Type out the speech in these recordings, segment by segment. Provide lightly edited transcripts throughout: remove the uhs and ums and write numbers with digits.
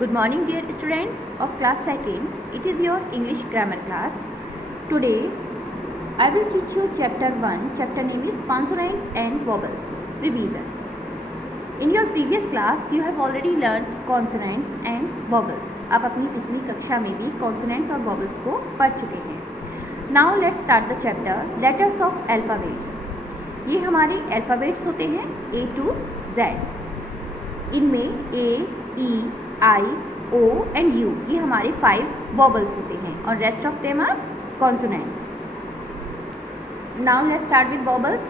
Good morning, dear students of class 2nd. It is your English grammar class. Today, I will teach you chapter 1. Chapter name is Consonants and Vowels. Revision. In your previous class, you have already learned consonants and vowels. आप अपनी पिछली कक्षा में भी consonants और vowels को पढ़ चुके हैं. Now let's start the chapter. Letters of alphabets. ये हमारे alphabets होते हैं A to Z. इनमें A, E, I, O and U ये हमारे 5 vowels होते हैं और rest of them are consonants. Now let's start with vowels.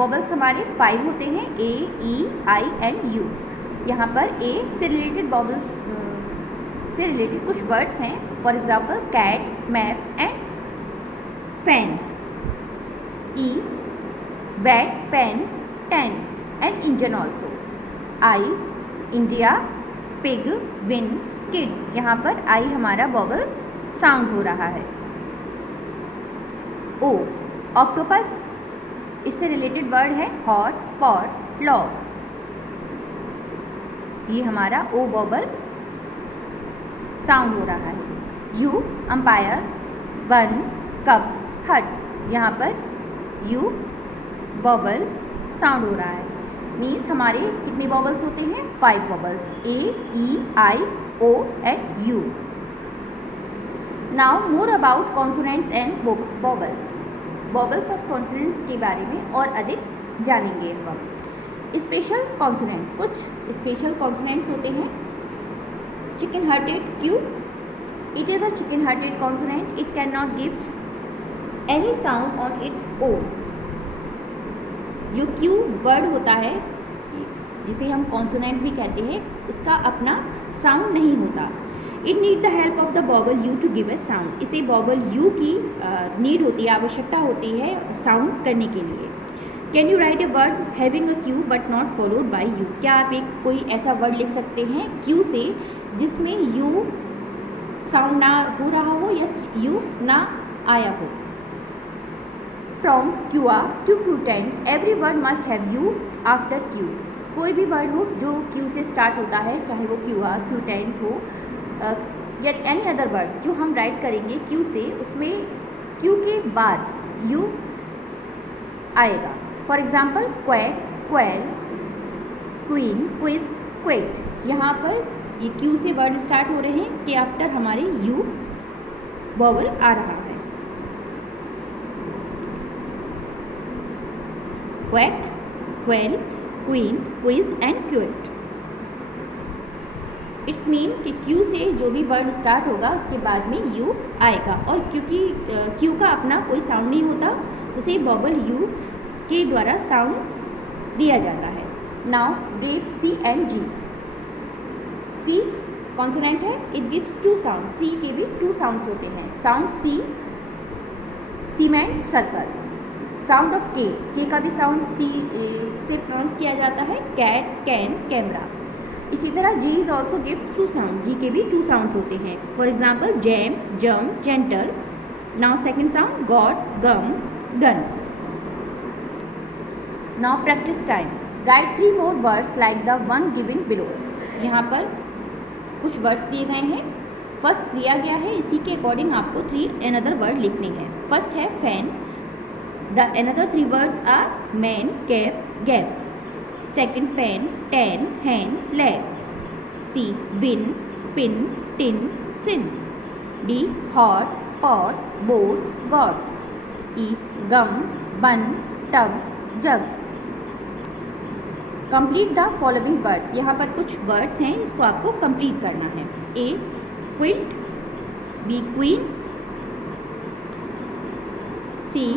Vowels हमारे 5 होते हैं A, E, I and U. यहाँ पर A से related vowels से related कुछ words हैं. For example, cat, map and fan. E, bat, pen, tan and engine also. I, India, pig, win, kid. यहाँ पर आई हमारा वॉवल साउंड हो रहा है. ओ, ऑक्टोपस, इससे रिलेटेड वर्ड है हॉट, पॉट, लॉग. ये हमारा ओ वॉवल साउंड हो रहा है. यू, अंपायर, वन, कप, हट. यहाँ पर यू वॉवल साउंड हो रहा है. मीन्स हमारे कितने वॉवल्स होते हैं 5 vowels A, E, I, O and U. Now more about consonants and vowels. Vowels और कॉन्सोनेंट्स के बारे में और अधिक जानेंगे हम. स्पेशल कॉन्सोनेंट, कुछ स्पेशल कॉन्सोनेंट्स होते हैं. Chicken hearted Q. It is a chicken hearted consonant. It can not gives any sound on its own. जो क्यू वर्ड होता है जिसे हम कॉन्सोनेंट भी कहते हैं, उसका अपना साउंड नहीं होता. It need the help of the vowel u to give a sound. इसे वॉवल यू की नीड होती है, आवश्यकता होती है साउंड करने के लिए. Can you write a word having a q but not followed by u. क्या आप एक कोई ऐसा वर्ड लिख सकते हैं क्यू से जिसमें यू साउंड ना हो रहा हो या यू ना आया हो. फ्रॉम क्यूआ टू क्यूटेन every word must have U after Q. कोई भी वर्ड हो जो क्यू से स्टार्ट होता है, चाहे वो क्यूआ, क्यूटेन हो या एनी अदर वर्ड जो हम राइट करेंगे क्यू से, उसमें क्यू के बाद यू आएगा. For example quack, quail, queen, quiz, quit. यहाँ पर ये क्यू से वर्ड स्टार्ट हो रहे हैं, इसके आफ्टर हमारे यू वॉवल आ रहा है. Quack, quail, queen, quiz and quit. It's mean कि क्यू से जो भी वर्ड स्टार्ट होगा उसके बाद में यू आएगा. और क्योंकि क्यू का अपना कोई साउंड नहीं होता, उसे वॉवल यू के द्वारा साउंड दिया जाता है. Now group C and G. C consonant है. It gives 2 sound. सी के भी 2 साउंड्स होते हैं. Sound C, cement, circle. Sound of K का भी साउंड सी से प्रोनाउंस किया जाता है. Cat, can, camera. इसी तरह G is also gives 2 sound. G के भी 2 साउंड्स होते हैं. For example jam, gem, gentle. Now second sound god, gum, gun. Now practice time. Write 3 more words like the one given below. यहाँ पर कुछ words दिए गए हैं. फर्स्ट दिया गया है, इसी के अकॉर्डिंग आपको 3 अनदर वर्ड लिखने हैं. फर्स्ट है fan. The another 3 words are man, cap, gap. Second pen, tan, hen, leg. C win, pin, tin, sin. D hot, pot, board, god. E gum, bun, tub, jug. Complete the following words. यहाँ पर कुछ words हैं, इसको आपको complete करना है. A quilt, B queen, C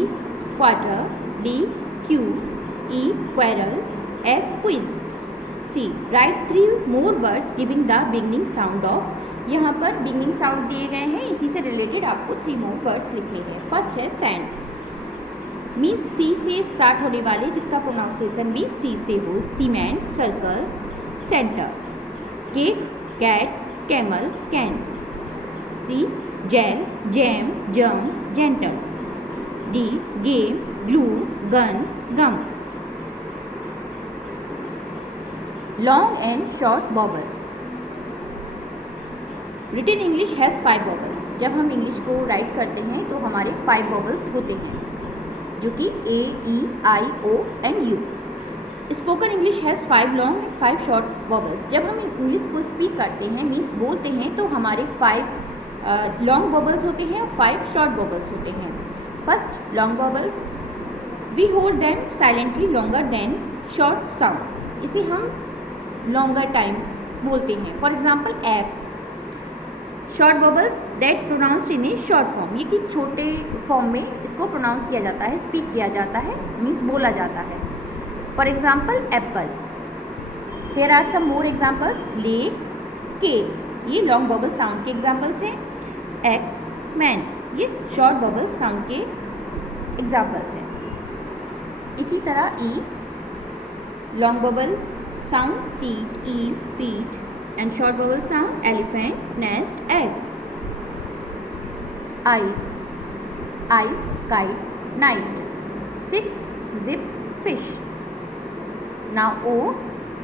quarter, D Q, E quarrel, F quiz. C write 3 more words giving the beginning sound of. यहाँ पर beginning sound दिए गए हैं, इसी से रिलेटेड आपको 3 more words लिखने हैं. फर्स्ट है sand. मीन्स C से स्टार्ट होने वाले जिसका प्रोनाउंसिएशन भी C से हो. Cement, circle, centre. Cake, cat, camel, can. C gel, jam, gem, gentle. D game, glue, gun, gum. Long and short vowels. Written English has 5 vowels. जब हम English को राइट करते हैं तो हमारे 5 वॉबल्स होते हैं, जो कि A, E, I, O and U। Spoken English has 5 long and 5 short वॉबल्स। जब हम इंग्लिश को स्पीक करते हैं, मीन्स बोलते हैं, तो हमारे 5 लॉन्ग वॉबल्स होते हैं और 5 शॉर्ट वॉबल्स होते हैं। First, long vowels, we hold them silently longer than short sound. इसे हम लॉन्गर टाइम बोलते हैं। For example app. Short vowels that pronounced in a short form, ये कि छोटे फॉर्म में इसको प्रोनाउंस किया जाता है, स्पीक किया जाता है, मीन्स बोला जाता है। For example apple. Here are some more examples, lake, cake, ये लॉन्ग वॉबल साउंड के एग्जाम्पल्स हैं। एक्स, मैन, ये शॉर्ट वॉबल साउंड के एग्जाम्पल्स हैं। इसी तरह E, long vowel sound seat, eel, feet, and short vowel sound elephant, nest, egg. I, ice, kite, night. 6, zip, fish. Now O,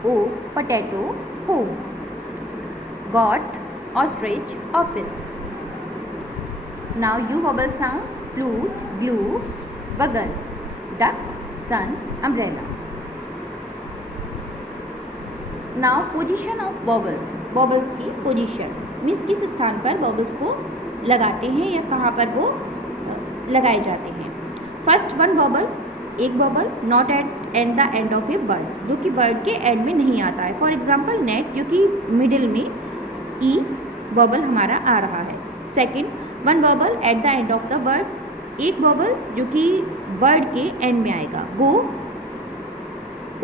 oak, potato, home. Got, ostrich, office. Now U vowel sound, flute, glue, buggle, duck, sun, umbrella. Now position of vowels. Vowels की पोजीशन means किस स्थान पर बॉबल्स को लगाते हैं या कहाँ पर वो लगाए जाते हैं। फर्स्ट, वन बॉबल, एक vowel, not at end the end of a word, जो कि वर्ड के एंड में नहीं आता है। फॉर एग्जाम्पल नेट, जो कि मिडिल में ई बॉबल हमारा आ रहा है। Second, one बॉबल at the end of the word, एक बॉबल जो कि वर्ड के एंड में आएगा। गो,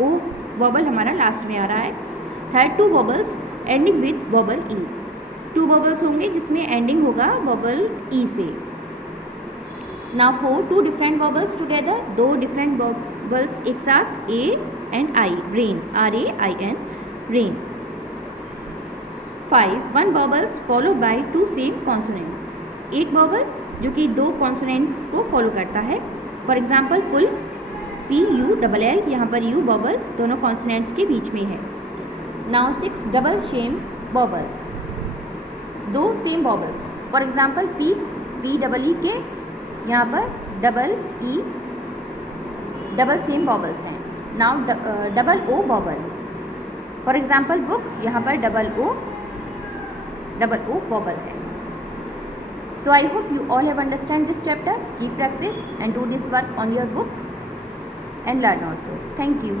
ओ बॉबल हमारा लास्ट में आ रहा है। Third, two vowels ending with vowel e, 2 vowels होंगे जिसमें एंडिंग होगा वॉबल ई से। Now 4, 2 different vowels together, 2 different vowels एक साथ, a and i, rain, RAIN, rain. 5, 1 vowels followed by 2 same consonant, एक वॉबल जो कि 2 कॉन्सोनेंट्स को फॉलो करता है। फॉर एग्जाम्पल पुल, PULL, यहाँ पर यू वॉबल दोनों कॉन्सोनेंट्स के बीच में है। Now 6, double same vowel, 2 same vowels. For example peek, PEE के यहाँ पर double E, double same vowels हैं। Now double O vowel, for example book, यहाँ पर डबल O वॉबल है। So I hope you all have understand this chapter. Keep practice and do this work on your book and learn also. Thank you.